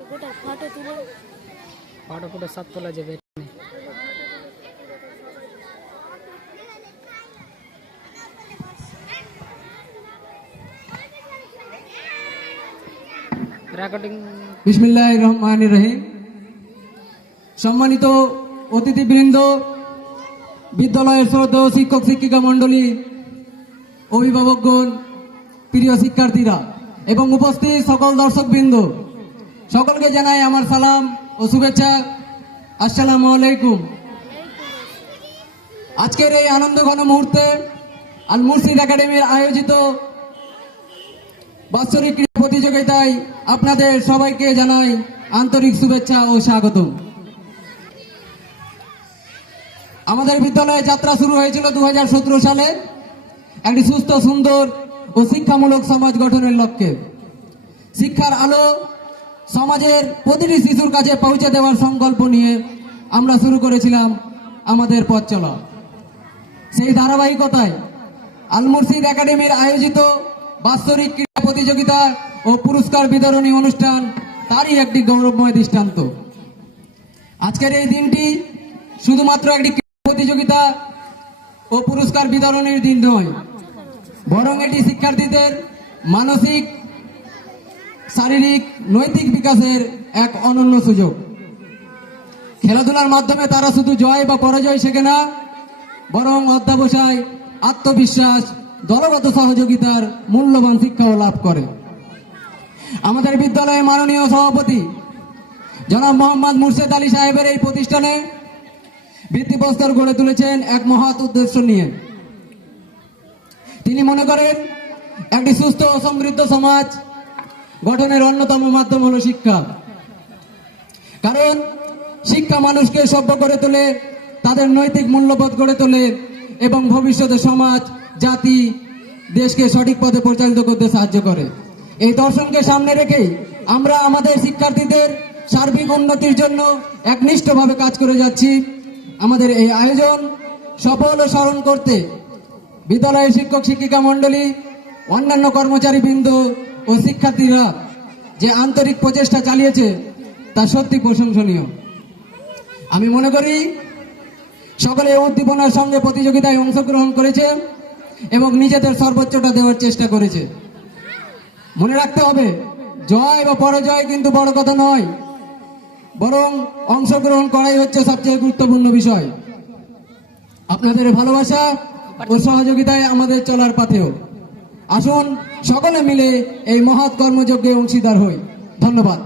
গোটা ফটো তুলে। Photo photo সব তোলা যাবে রেকর্ডিং বিসমিল্লাহ রহমান রহিম সম্মানিত অতিথিবৃন্দ বিদ্যালয়ের শ্রদ্ধ শিক্ষক শিক্ষিকা মণ্ডলী অভিভাবকগণ প্রিয় শিক্ষার্থীরা এবং উপস্থিত সকল দর্শকবৃন্দ সকলকে জানাই আমার সালাম ও শুভেচ্ছা। আসসালামু আলাইকুম। আজকের এই আনন্দ ঘন মুহূর্তে আল মুর্শিদ একাডেমির আয়োজিত বাৎসরিক ক্রীড়া প্রতিযোগিতায় আপনাদের সবাইকে জানাই আন্তরিক শুভেচ্ছা ও স্বাগত আমাদের বিদ্যালয়ে যাত্রা শুরু হয়েছিল দু হাজার সতেরো সালে। একটি সুস্থ, সুন্দর ও শিক্ষামূলক সমাজ গঠনের লক্ষ্যে। শিক্ষার আলো সমাজের প্রতিটি শিশুর কাছে পৌঁছে দেওয়ার সংকল্প নিয়ে আমরা শুরু করেছিলাম আমাদের পথ চলা। সেই ধারাবাহিকতায় আল মুর্শিদ একাডেমির আয়োজিত বাৎসরিক ক্রীড়া প্রতিযোগিতা ও পুরস্কার বিতরণী অনুষ্ঠান তারই একটি গৌরবময় দৃষ্টান্ত। আজকের এই দিনটি শুধুমাত্র একটি ক্রীড়া প্রতিযোগিতা ও পুরস্কার বিতরণের দিন নয়, বরং এটি শিক্ষার্থীদের মানসিক শারীরিক, নৈতিক বিকাশের এক অনন্য সুযোগ। খেলাধুলার মাধ্যমে তারা শুধু জয় বা পরাজয় শেখে না, বরং অধ্যাবসায়, আত্মবিশ্বাস, দলগত সহযোগিতার মূল্যবান শিক্ষাও লাভ করে। আমাদের বিদ্যালয়ে মাননীয় সভাপতি, জনাব মোহাম্মদ মুর্শেদ আলী সাহেবের এই প্রতিষ্ঠানে ভিত্তিপ্রস্তর গড়ে তুলেছেন এক মহৎ উদ্দেশ্য নিয়ে। তিনি মনে করেন, একটি সুস্থ ও সমৃদ্ধ সমাজ গঠনের অন্যতম মাধ্যম হলো শিক্ষা। কারণ শিক্ষা মানুষকে সভ্য করে তোলে, তাদের নৈতিক মূল্যবোধ গড়ে তোলে এবং ভবিষ্যতে সমাজ, জাতি, দেশকে সঠিক পথে পরিচালিত করতে সাহায্য করে। এই দর্শনকে সামনে রেখেই আমরা আমাদের শিক্ষার্থীদের সার্বিক উন্নতির জন্য একনিষ্ঠভাবে কাজ করে যাচ্ছি। আমাদের এই আয়োজন সফল ও স্মরণ করতে বিদ্যালয়ের শিক্ষক শিক্ষিকা মণ্ডলী, অন্যান্য কর্মচারী ও শিক্ষার্থীরা যে আন্তরিক প্রচেষ্টা চালিয়েছে, তা সত্যি প্রশংসনীয়। আমি মনে করি, সকলে উদ্দীপনার সঙ্গে প্রতিযোগিতায় অংশগ্রহণ করেছে এবং নিজেদের সর্বোচ্চটা দেওয়ার চেষ্টা করেছে। মনে রাখতে হবে, জয় বা পরাজয় কিন্তু বড় কথা নয়, বরং অংশগ্রহণ করাই হচ্ছে সবচেয়ে গুরুত্বপূর্ণ বিষয়। আপনাদের ভালোবাসা ও সহযোগিতায় আমাদের চলার পথেও। আসুন সকলে মিলে এই মহৎ কর্মযজ্ঞে অংশীদার হই। ধন্যবাদ।